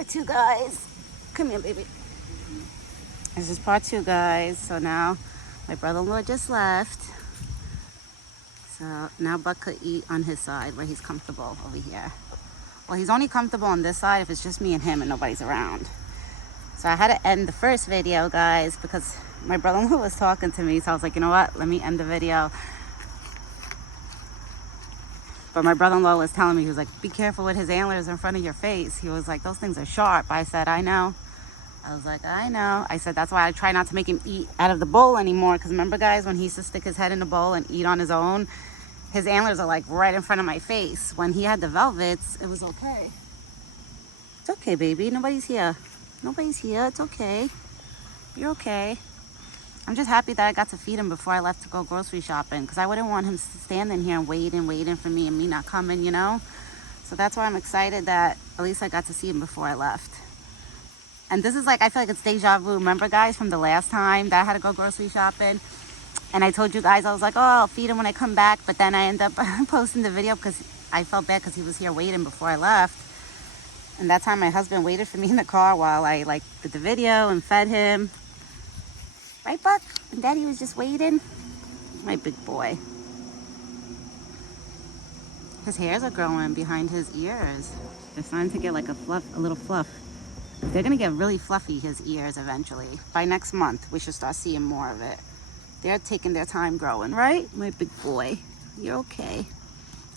part 2, guys. Come here, baby. This is part 2, guys. So now my brother-in-law just left. So now Buck could eat on his side where he's comfortable over here. Well, he's only comfortable on this side if it's just me and him and nobody's around. So I had to end the first video, guys, because my brother-in-law was talking to me. So I was like, you know what? Let me end the video. But my brother-in-law was telling me, he was like, be careful with his antlers in front of your face. He was like, those things are sharp. I said, I know. I was like, I know. I said, that's why I try not to make him eat out of the bowl anymore. Because remember, guys, when he used to stick his head in the bowl and eat on his own, his antlers are like right in front of my face. When he had the velvets, it was okay. It's okay, baby. Nobody's here. Nobody's here. It's okay. You're okay. I'm just happy that I got to feed him before I left to go grocery shopping, because I wouldn't want him standing here and waiting for me and me not coming, you know? So that's why I'm excited that at least I got to see him before I left. And this is like, I feel like it's deja vu. Remember, guys, from the last time that I had to go grocery shopping? And I told you guys, I was like, oh, I'll feed him when I come back. But then I ended up posting the video because I felt bad because he was here waiting before I left. And that time my husband waited for me in the car while I did the video and fed him. Right, Buck? And Daddy was just waiting. My big boy. His hairs are growing behind his ears. They're starting to get like a little fluff. They're gonna get really fluffy, his ears, eventually. By next month, we should start seeing more of it. They're taking their time growing, right? My big boy. You're okay.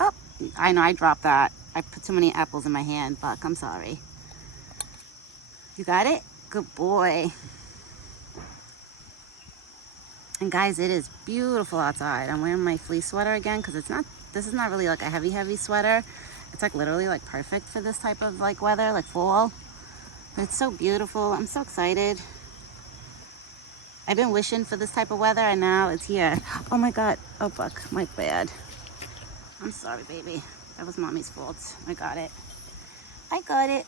Oh, I know I dropped that. I put too many apples in my hand, Buck. I'm sorry. You got it? Good boy. And guys, it is beautiful outside. I'm wearing my fleece sweater again because this is not really like a heavy sweater. It's like literally like perfect for this type of like weather, like fall. But it's so beautiful. I'm so excited. I've been wishing for this type of weather and now it's here. Oh my God. Oh, Buck, my bad. I'm sorry, baby. That was Mommy's fault. I got it. I got it.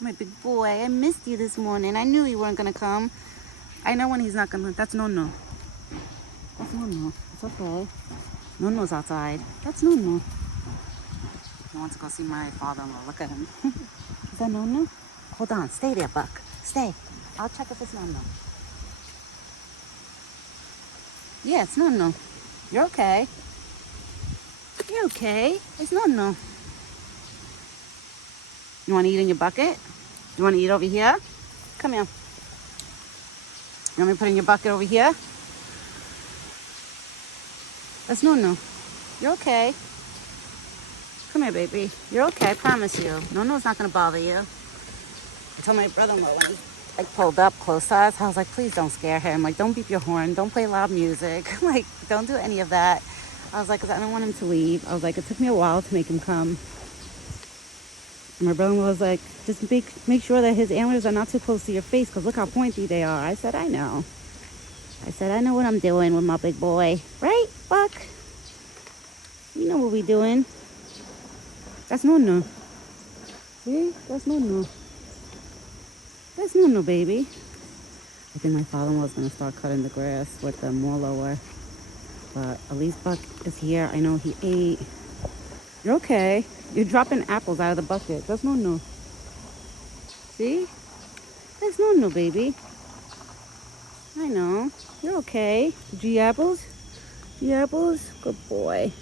My big boy, I missed you this morning. I knew you weren't gonna come. I know when he's not gonna. That's no. That's no. It's okay. No-no's outside. That's no. I want to go see my father-in-law. Look at him. Is that no? Hold on. Stay there, Buck. Stay. I'll check if it's no. Yeah, it's no. You're okay. You're okay. It's no. You want to eat in your bucket? You want to eat over here? Come here. You want me to put in your bucket over here? That's no. You're okay. Come here, baby. You're okay, I promise you. No-no's not gonna bother you. I told my brother-in-law when he pulled up close to us, I was like, please don't scare him. Like, don't beep your horn. Don't play loud music. Like, don't do any of that. I was like, because I don't want him to leave. I was like, it took me a while to make him come. And my brother-in-law was like, just make sure that his antlers are not too close to your face, because look how pointy they are. I said, I know. I said, I know what I'm doing with my big boy. Right, Buck? You know what we doing. That's no. See? That's no. That's no, baby. I think my father-in-law's going to start cutting the grass with the mower. But at least Buck is here. I know he ate. You're okay. You're dropping apples out of the bucket. That's no. See? That's no, baby. I know. You're okay. Did you eat apples? You eat apples? Good boy.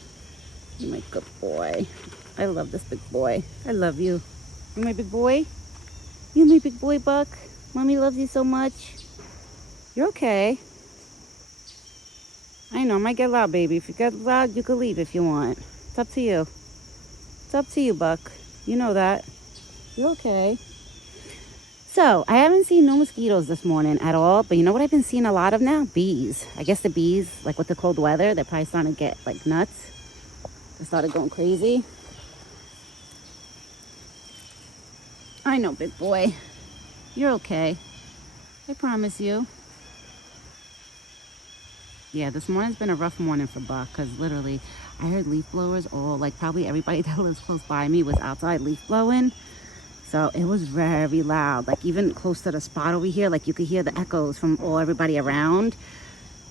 You're my good boy. I love this big boy. I love you. You're my big boy? You're my big boy, Buck. Mommy loves you so much. You're okay. I know, I might get loud, baby. If you get loud, you can leave if you want. It's up to you. It's up to you, Buck. You know that. You're okay. So, I haven't seen no mosquitoes this morning at all. But you know what I've been seeing a lot of now? Bees. I guess the bees, like with the cold weather, they're probably starting to get like nuts. They started going crazy. I know, big boy. You're okay. I promise you. Yeah, this morning's been a rough morning for Buck, because literally I heard leaf blowers all, like probably everybody that lives close by me was outside leaf blowing. So it was very loud, like even close to the spot over here, like you could hear the echoes from everybody around.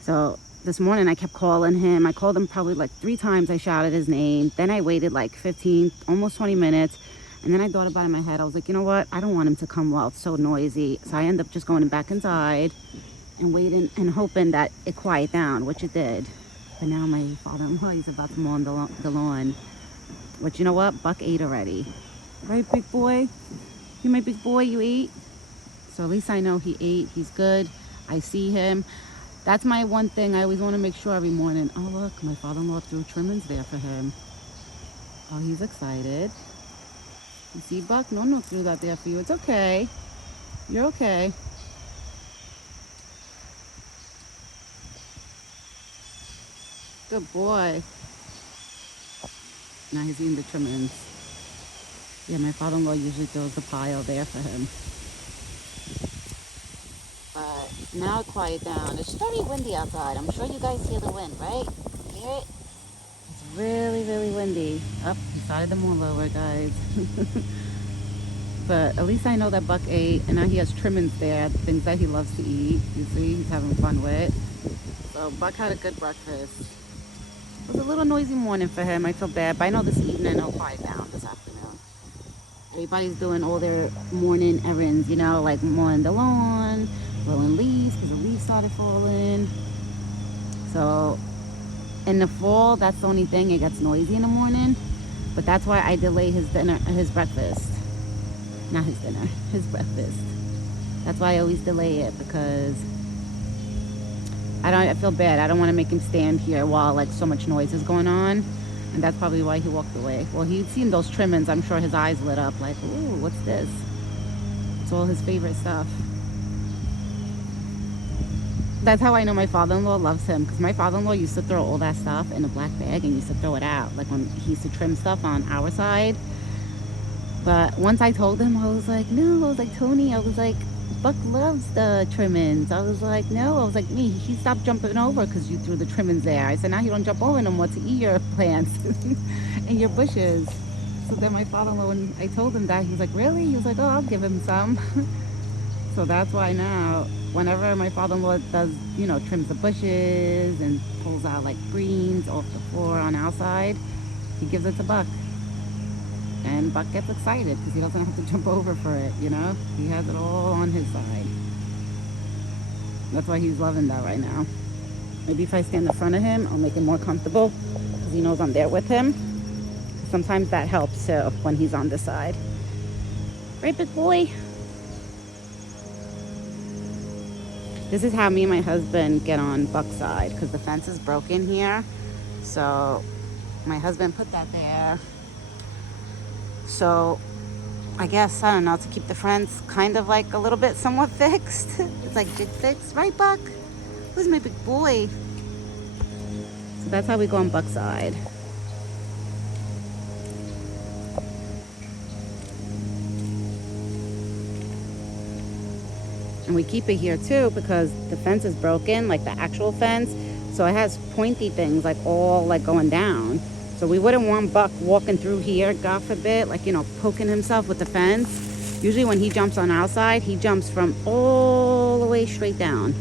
So this morning I kept calling him. I called him probably like 3 times. I shouted his name. Then I waited like 15, almost 20 minutes. And then I thought about it in my head. I was like, you know what? I don't want him to come while it's so noisy. So I end up just going back inside and waiting and hoping that it quiet down, which it did. But now my father-in-law, he's about to mow on the lawn. But you know what? Buck ate already. Right, big boy? You my big boy, you ate? So at least I know he ate. He's good. I see him. That's my one thing. I always want to make sure every morning. Oh, look, my father-in-law threw trimmings there for him. Oh, he's excited. You see, Buck? No threw that there for you. It's okay. You're okay. Good boy. Now he's eating the trimmings. Yeah, my father-in-law usually throws the pile there for him. But now it quiet down. It's very windy outside. I'm sure you guys hear the wind, right? You hear it? It's really, really windy. Up, he started the moonblower, guys. But at least I know that Buck ate, and now he has trimmings there, things that he loves to eat. You see, he's having fun with. So Buck had a good breakfast. It was a little noisy morning for him. I feel bad, but I know this evening it'll quiet down this afternoon. Everybody's doing all their morning errands, you know, like mowing the lawn, blowing leaves, because the leaves started falling. So in the fall, that's the only thing. It gets noisy in the morning, but that's why I delay his dinner, his breakfast. Not his dinner, his breakfast. That's why I always delay it, because I feel bad. I don't want to make him stand here while like so much noise is going on. And that's probably why he walked away. Well, he'd seen those trimmings. I'm sure his eyes lit up like, ooh, what's this? It's all his favorite stuff. That's how I know my father-in-law loves him, because my father-in-law used to throw all that stuff in a black bag and used to throw it out, like when he used to trim stuff on our side. But once I told him, I was like, no, I was like, Tony, I was like, Buck loves the trimmings. I was like, no, I was like, me, he stopped jumping over because you threw the trimmings there. I said, now he don't jump over no more to eat your plants and your bushes. So then my father-in-law, when I told him that, he was like, really? He was like, oh, I'll give him some. So that's why now, whenever my father-in-law does, you know, trims the bushes and pulls out like greens off the floor on our side, he gives it to Buck. And Buck gets excited because he doesn't have to jump over for it, you know? He has it all on his side. That's why he's loving that right now. Maybe if I stand in front of him, I'll make him more comfortable because he knows I'm there with him. Sometimes that helps too when he's on this side. Right, big boy? This is how me and my husband get on Buck's side, because the fence is broken here. So my husband put that there. So I guess, I don't know, to keep the fence kind of like a little bit somewhat fixed. It's like jig fixed, right, Buck? Who's my big boy? So that's how we go on Buck's side. And we keep it here too because the fence is broken, like the actual fence. So it has pointy things like all like going down. So we wouldn't want Buck walking through here, God forbid, like, you know, poking himself with the fence. Usually when he jumps on our side, he jumps from all the way straight down.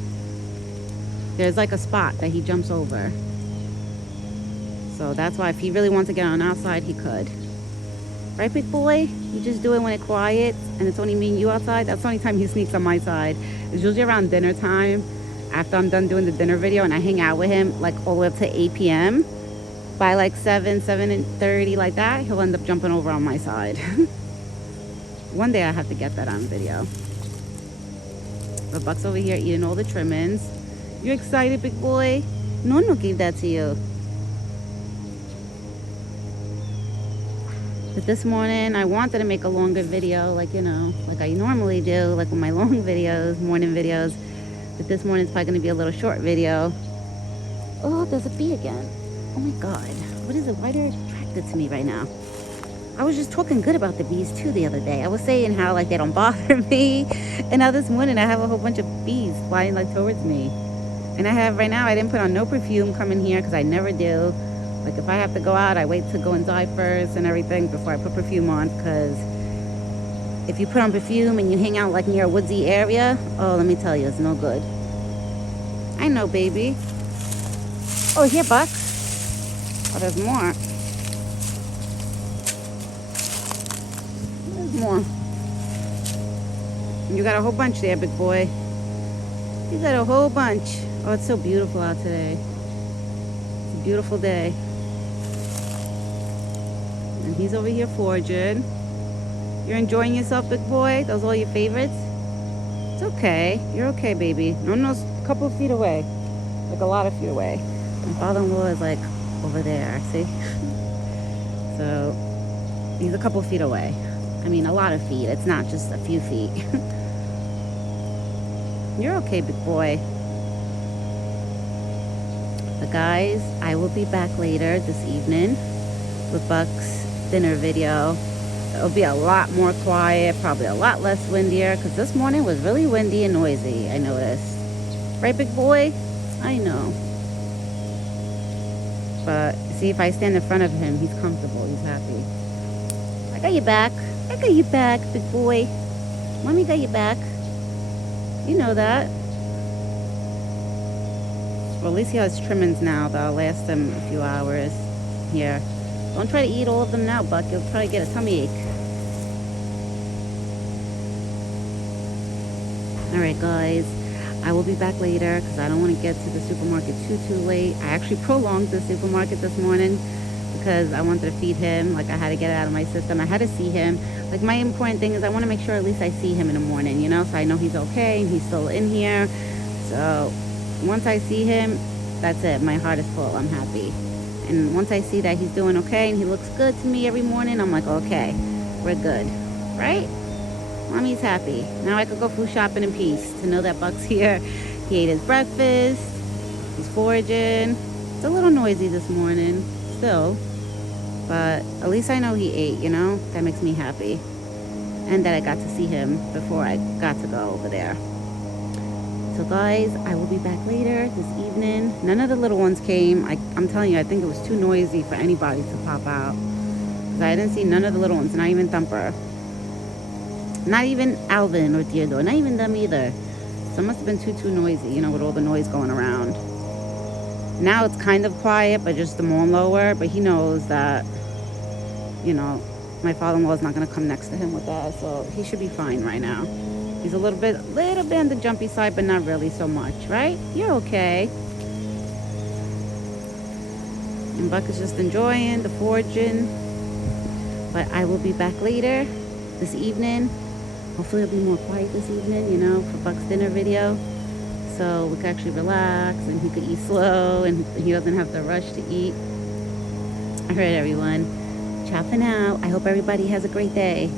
There's like a spot that he jumps over. So that's why if he really wants to get on our side, he could. Right, big boy? You just do it when it's quiet and it's only me and you outside. That's the only time he sneaks on my side. It's usually around dinner time, after I'm done doing the dinner video, and I hang out with him like all the way up to 8 p.m. By like 7:30 like that, he'll end up jumping over on my side. One day I have to get that on video. But Buck's over here eating all the trimmings. You excited, big boy? No gave that to you. But this morning, I wanted to make a longer video, like, you know, like I normally do, like with my long videos, morning videos. But this morning's probably going to be a little short video. Oh, there's a bee again. Oh my God, what is it? Why they're attracted to me right now? I was just talking good about the bees too the other day. I was saying how like they don't bother me. And now this morning I have a whole bunch of bees flying like towards me. And I have right now, I didn't put on no perfume coming here because I never do. Like if I have to go out, I wait to go inside first and everything before I put perfume on, because if you put on perfume and you hang out like near a woodsy area, oh, let me tell you, it's no good. I know, baby. Oh, here, Buck. Oh, there's more. Come on. You got a whole bunch there, big boy. You got a whole bunch. Oh, it's so beautiful out today. It's a beautiful day. And he's over here foraging. You're enjoying yourself, big boy? Those are all your favorites? It's okay. You're okay, baby. Nono's a couple of feet away. Like a lot of feet away. My father-in-law is like over there, see? So he's a couple of feet away. I mean, a lot of feet. It's not just a few feet. You're okay, big boy. But guys, I will be back later this evening with Buck's dinner video. It'll be a lot more quiet, probably a lot less windier, because this morning was really windy and noisy, I noticed. Right, big boy? I know. But see, if I stand in front of him, he's comfortable, he's happy. I got your back. I got your back, big boy. Mommy got your back. You know that. Well, at least he has trimmings now that'll last him a few hours. Here. Don't try to eat all of them now, Buck. You'll probably get a tummy ache. Alright, guys. I will be back later because I don't want to get to the supermarket too late. I actually prolonged the supermarket this morning because I wanted to feed him. Like, I had to get it out of my system. I had to see him. Like, my important thing is I want to make sure at least I see him in the morning, you know, so I know he's okay and he's still in here. So once I see him, that's it. My heart is full. I'm happy. And once I see that he's doing okay and he looks good to me every morning, I'm like, okay, we're good, right? Mommy's happy. Now I could go food shopping in peace to know that Buck's here. He ate his breakfast. He's foraging. It's a little noisy this morning still, but at least I know he ate, you know? That makes me happy. And that I got to see him before I got to go over there. So guys, I will be back later this evening. None of the little ones came. I'm telling you, I think it was too noisy for anybody to pop out. Because I didn't see none of the little ones, not even Thumper. Not even Alvin or Theodore, not even them either. So it must have been too noisy, you know, with all the noise going around. Now it's kind of quiet, but just the more lower. But he knows that, you know, my father-in-law is not going to come next to him with that. So he should be fine right now. He's a little bit on the jumpy side, but not really so much, right? You're okay. And Buck is just enjoying the foraging. But I will be back later this evening. Hopefully it'll be more quiet this evening, you know, for Buck's dinner video. So we can actually relax and he could eat slow and he doesn't have to rush to eat. All right, everyone. Ciao for now. I hope everybody has a great day.